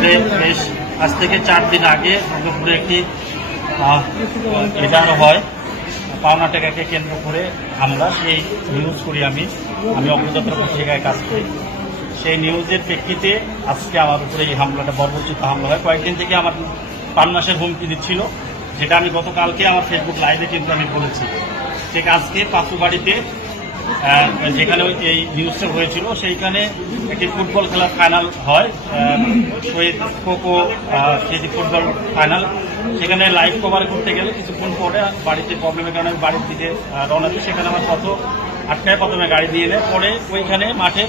বে- বেশ, আজ থেকে চার দিন আগে দুর্গাপুরে একটি এজার হয়। পাওনা টাকাকে কেন্দ্র করে হামলা সেই নিউজ করি আমি। আমি অগ্রযাত্রা পত্রিকায় কাজ করি। সেই নিউজের প্রেক্ষিতে আজকে আমার উপরে এই হামলাটা বর্বচিত হামলা হয়। কয়েকদিন থেকে আমার পান মাসের হুমকি দিচ্ছিল, যেটা আমি গতকালকে আমার ফেসবুক লাইভে কিন্তু আমি বলেছি। ঠিক আজকে পাশু বাড়িতে যেখানে এই নিউজটা হয়েছিল, সেইখানে একটি ফুটবল খেলার ফাইনাল হয়। শহীদ কোকো যে ফুটবল ফাইনাল সেখানে লাইভ কভার করতে গেলে কিছুক্ষণ পরে বাড়িতে প্রবলেমের কারণে বাড়ির দিকে রওনা দিই। সেখানে আমার কত আটকায়, প্রথমে গাড়ি দিয়ে নেয় পরে ওইখানে মাঠে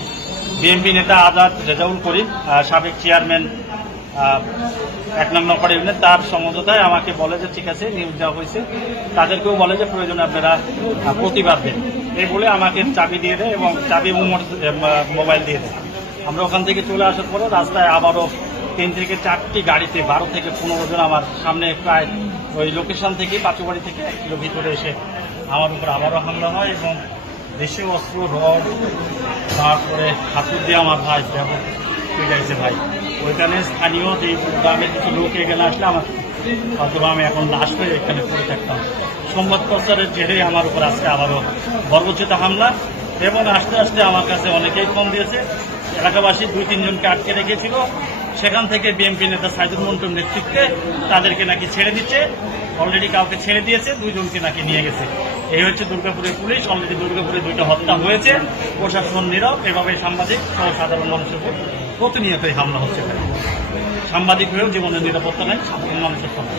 বিএনপি নেতা আজাদ রেজাউল করিম সাবেক চেয়ারম্যান এক নম্বর ইউনিট, তার সমঝোতায় আমাকে বলে যে, ঠিক আছে নিউজ দেওয়া হয়েছে। তাদেরকেও বলে যে, প্রয়োজনে আপনারা প্রতিবাদ দেন। এই বলে আমাকে চাবি দিয়ে দেয় এবং চাবি এবং মোবাইল দিয়ে দেয়। আমরা ওখান থেকে চলে আসার পরে রাস্তায় আবারও তিন থেকে চারটি গাড়িতে বারো থেকে পনেরো জন আমার সামনে প্রায় ওই লোকেশন থেকে পাচুবাড়ি থেকে এক কিলো ভিতরে এসে আমার উপর আবারও হামলা হয় এবং দেশীয় অস্ত্র, রড, তারপরে হাতুর দিয়ে আমার ভাই, ব্যাপক পিটাইছে ভাই। ওইখানে স্থানীয় যে গ্রামের কিছু লোক এখানে আসলে আমার হয়তো আমি এখন হয়ে এখানে পড়ে থাকতাম। সংবাদ প্রচারের জেরে আমার উপর আজকে আবারও বর্বচিত হামলা এবং আস্তে আস্তে আমার কাছে অনেকেই ফোন দিয়েছে। এলাকাবাসী দুই তিনজনকে আটকে রেখেছিল। সেখান থেকে বিএনপি নেতা সাইদুল মন্টুর নেতৃত্বে তাদেরকে নাকি ছেড়ে দিচ্ছে। অলরেডি কাউকে ছেড়ে দিয়েছে, দুইজনকে নাকি নিয়ে গেছে। এই হচ্ছে দুর্গাপুরের পুলিশ অলরেডি দুর্গাপুরে দুইটা হত্যা হয়েছে প্রশাসন নীরব এভাবে সাংবাদিক সহ সাধারণ মানুষের উপর প্রতিনিয়তই হামলা হচ্ছে। সাংবাদিক হয়েও জীবনের নিরাপত্তা নেই সাধারণ মানুষের সঙ্গে